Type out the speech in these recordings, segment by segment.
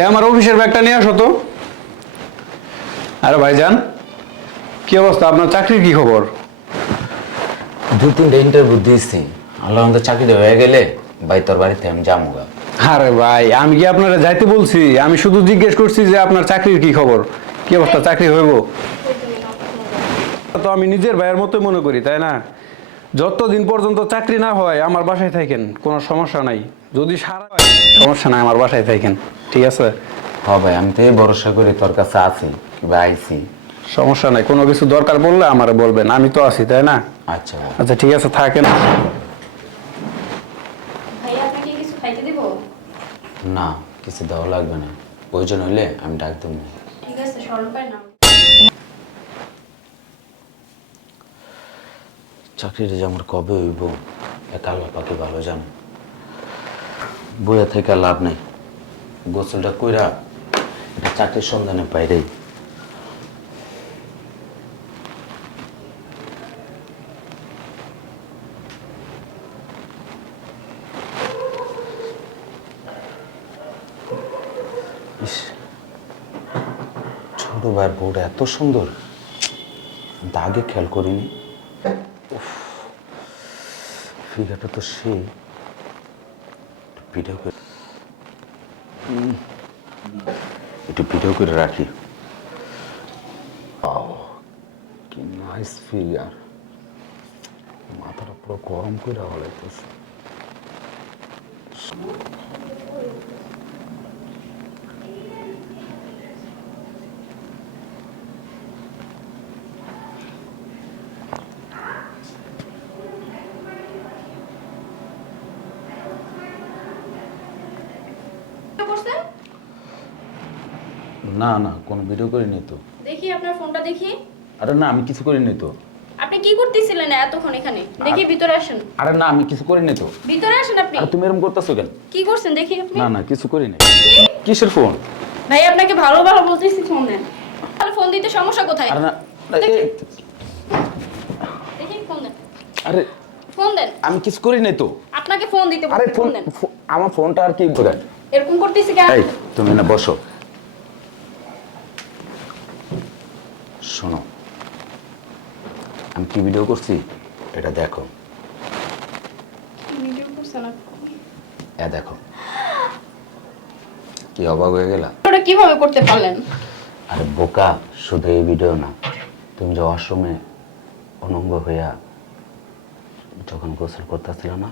এ আমার অফিসের ব্যাগটা নিয়ে আসো তো। আরে ভাইজান কি অবস্থা? আপনার চাকরির কি খবর? দু তিনটা ইন্টারভিউ দিয়েছি। আল্লাহ আমাদের চাকরিটা হয়ে গেলে ভাই তোর বাড়িতে আমি যাব গা আরে ভাই আমি কি আপনারা যাইতে বলছি? আমি শুধু জিজ্ঞেস করছি যে আপনার চাকরির কি খবর? কি অবস্থা? চাকরি হইব? তো আমি নিজের ভাইয়ের মতোই মনে করি তাই না? যতদিন পর্যন্ত চাকরি না হয় আমার বাসায় থাকেন কোনো সমস্যা নাই। যদি সারা হয়, সমস্যা নাই আমার বাসায় থাকেন। ঠিক আছে? হ ভাই আমি তো এই ভরসা করি তোর কাছে আছি কিংবা আইছি। সমস্যা নাই কোনো কিছু দরকার পড়লে আমারে বলবেন আমি তো আছি তাই না? আচ্ছা আচ্ছা ঠিক আছে থাকেন। ভাইয়া আপনাকে কিছু খাইতে দিব? না কিছু দেওয়া লাগবে না। প্রয়োজন হইলে আমি ডাক দেবো। ঠিক আছে পাই না চাকরিটা যে আমার কবে হইব এক আল্লাহ পাকে ভালো জানে। বইয়া থেকে লাভ নেই। গোসলটা কইরা এটা চাকরির সন্ধানে বাইরেই। ইস, ছোট ভাইয়ের বউটা এত সুন্দর। দাগে খেয়াল করিনি। ফিগারটা তো সে ভিডিও করে একটু ভিডিও করে রাখি। কি নাইস ফিগার মাথাটা পুরো গরম করে হলাইতেছে কি করছেন না না কোনো ভিডিও করিনি তো। দেখি আপনার ফোনটা দেখি। আরে না আমি কিছু করিনি তো। আপনি কি করতেছিলেন এতক্ষণ এখানে? দেখি ভিতরে আসেন। আরে না আমি কিছু করিনি তো। ভিতরে আসেন আপনি। আরে তুমি এরকম করতেছো কেন? কি করছেন দেখি আপনি। না না কিছু করিনি। কিসের ফোন ভাই আপনাকে ভালো ভালো বলতেছি ফোন দেন তাহলে ফোন দিতে সমস্যা কোথায়? আরে না দেখি। ফোন দেন আরে ফোন দেন। আমি কিছু করিনি তো। আপনাকে ফোন দিতে আরে ফোন দেন। আমার ফোনটা আর কি করে? এরকম করতেছি কেন? এই তুমি না বসো। শোনো। আমি কি ভিডিও করছি? এটা দেখো। এ দেখো। কি অবাক হয়ে গেলা? ওটা কীভাবে করতে পারলেন? আরে বোকা শুধু এই ভিডিও না। তুমি যে অসমে অনঙ্গ হইয়া যখন গোসল করতেছিল না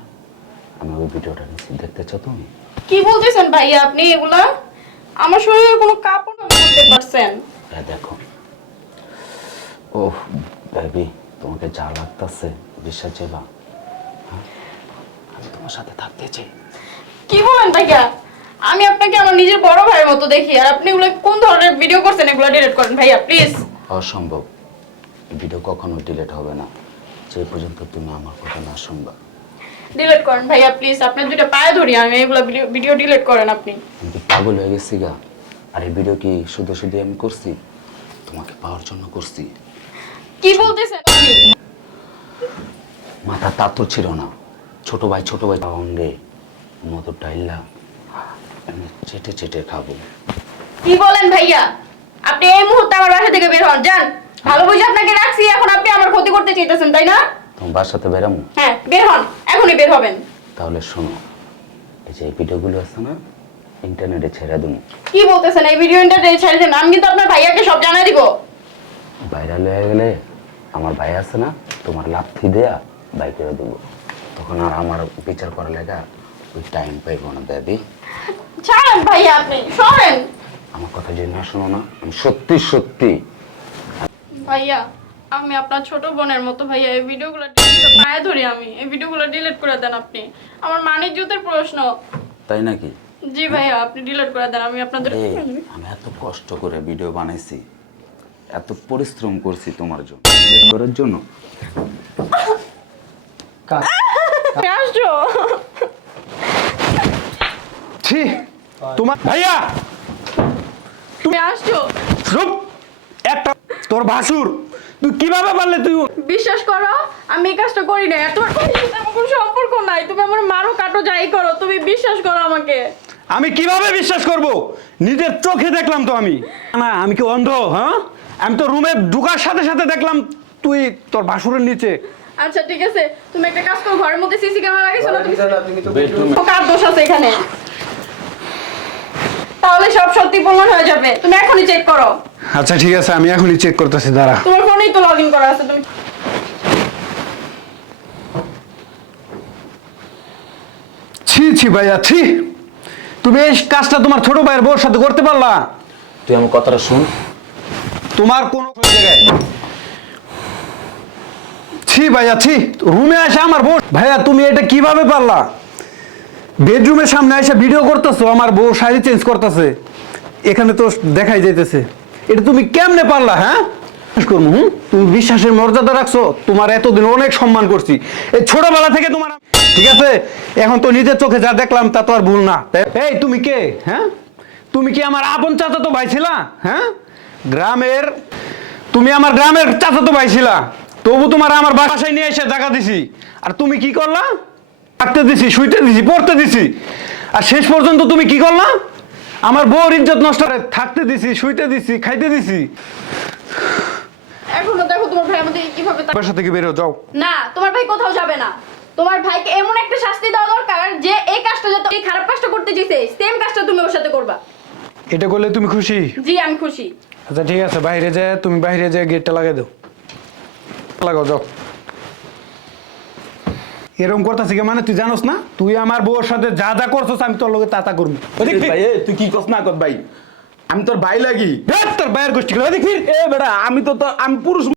আমি ওই ভিডিওটা নিচ্ছি দেখতে চাও তুমি? কি বলতেছেন ভাইয়া আপনি এগুলা? আমার শরীরে কোনো কাপড় না করতে পারছেন। দেখো। ও বেবি তোমাকে যা লাগতেছে বিশ্বাস হ্যাঁ? আমি তোমার সাথে থাকতে চাই। কি বলেন ভাইয়া? আমি আপনাকে আমার নিজের বড় ভাইয়ের মতো দেখি। আর আপনি এগুলো কোন ধরনের ভিডিও করছেন এগুলো ডিলিট করেন ভাইয়া প্লিজ অসম্ভব। ভিডিও কখনো ডিলিট হবে না। যে পর্যন্ত তুমি আমার কথা না শুনবা। ডিলিট করেন ভাইয়া প্লিজ আপনার দুটো পায়ে ধরি আমি এগুলো ভিডিও ডিলিট করেন আপনি। পাগল হয়ে গেছি গা? আর এই ভিডিও কি শুধু শুধু আমি করছি? তোমাকে পাওয়ার জন্য করছি। কি বলতেছেন আপনি? মাথা তা তো ছিল না। ছোট ভাই ছোট ভাই অঙ্গে মধুর ডাইলা আমি চেটে চেটে খাব। কি বলেন ভাইয়া? আপনি এই মুহূর্তে আমার বাসা থেকে বের হন যান। ভালো বুঝে আপনাকে রাখছি এখন আপনি আমার ক্ষতি করতে চাইতেছেন তাই না? তোমার বাসাতে বেরামো হ্যাঁ বের হন এখনই বের হবেন। তাহলে শোনো এই যে ভিডিওগুলো আছে না ইন্টারনেটে ছেড়ে দেবো কি বলতেছেন এই ভিডিও ইন্টারনেট ছেড়ে দেন? আমি কিন্তু আপনার ভাইয়াকে সব জানাই দিব। ভাইরাল হয়ে গেলে আমার ভাই আছে না তোমার লাথি দেয়া বাই করে দেবো। তখন আর আমার বিচার করা লেগা ওই টাইম পাইব না বেবি ছাড়েন ভাইয়া আপনি সরেন। আমার কথা যদি না শোনো না আমি সত্যি সত্যি। ভাইয়া আমি আপনার ছোট বোনের মতো ভাইয়া এই ভিডিওগুলো পায়ে ধরি আমি। এই ভিডিওগুলো ডিলিট করে দেন আপনি। আমার মানিক জুতের প্রশ্ন। তাই নাকি? জি ভাইয়া আপনি ডিলিট করে দেন আমি আপনাদের আমি এত কষ্ট করে ভিডিও বানাইছি। এত পরিশ্রম করছি তোমার জন্য। করার জন্য। ছি তোমার ভাইয়া! তুমি আসছো? চুপ একটা তোর ভাসুর। তুই কীভাবে পারলে তুই বিশ্বাস করো আমি এই কাজটা করি না তোমার কোনো সম্পর্ক নাই। তুমি আমার মারো কাটো যাই করো। তুমি বিশ্বাস করো আমাকে। আমি কীভাবে বিশ্বাস করব? নিজের চোখে দেখলাম তো আমি। না আমি কি অন্ধ হ্যাঁ? আমি তো রুমে ঢুকার সাথে সাথে দেখলাম তুই তোর ভাসুরের নিচে। আচ্ছা ঠিক আছে। তুমি একটা কাজ করো ঘরের মধ্যে সিসি ক্যামেরা লাগাইছো না তুমি তুমি তো কার দোষ আছে এখানে? তাহলে সব সত্যি প্রমাণ হয়ে যাবে। তুমি এখনই চেক করো। আচ্ছা ঠিক আছে আমি এখনই চেক করতেছি দাঁড়া। তোমার ফোনেই তো লগ ইন করা আছে তুমি ছি ছি ভাইয়া ছি। তুমি এই কাজটা তোমার ছোট ভাইয়ের বউর সাথে করতে পারলা? তুই আমার কথাটা শুন। তোমার কোন ছি ভাইয়া, ছি। রুমে আসে আমার ভাইয়া, তুমি এটা কীভাবে পারলা? বেডরুমের সামনে এসে ভিডিও করতেছো, আমার বউ শাড়ি চেঞ্জ করতেছে। এখানে তো দেখাই যাইতেছে। এটা তুমি কেমনে পারলা হ্যাঁ? করব, হুম? তুমি বিশ্বাসের মর্যাদা রাখছো, তোমার এতদিন অনেক সম্মান করছি। এই ছোটবেলা থেকে তোমার ঠিক আছে? এখন তো নিজের চোখে যা দেখলাম, তা তো আর ভুল না। এই, তুমি কে? হ্যাঁ? তুমি কি আমার আপন চাচা তো ভাই ছিলা? হ্যাঁ? গ্রামের তুমি আমার গ্রামের চাচা তো ভাই ছিলা। তবু তোমার আমার বাসায় নিয়ে এসে জায়গা দিছি। আর তুমি কি করলা? থাকতে দিছি শুইতে দিছি পড়তে দিছি। আর শেষ পর্যন্ত তুমি কি করলা? আমার বউর ইজ্জত নষ্ট করে থাকতে দিছি শুইতে দিছি খাইতে দিছি। এখনও দেখো তোমার ভাই আমাদের কীভাবে তা- বাসা থেকে বেরো যাও। না তোমার ভাই কোথাও যাবে না। তোমার ভাইকে এমন একটা শাস্তি দেওয়া দরকার যে এই কাজটা যাতে এই খারাপ কাজটা করতে চাইছে সেম কাজটা তুমি ওর সাথে করবা। এটা করলে তুমি খুশি? জি আমি খুশি। আচ্ছা ঠিক আছে বাইরে যে তুমি বাইরে যে গেটটা লাগাই দাও। লাগাও যাও। এরকম করতেছি কে? মানে তুই জানোস না? তুই আমার বউর সাথে যা যা করছস আমি তোর লগে তা তা করব। ভাই এ, তুই কি কস না কর ভাই? আমি তোর ভাই লাগি। তোর বাইরের গোষ্ঠী। এ বেটা আমি তো তো- আমি পুরুষ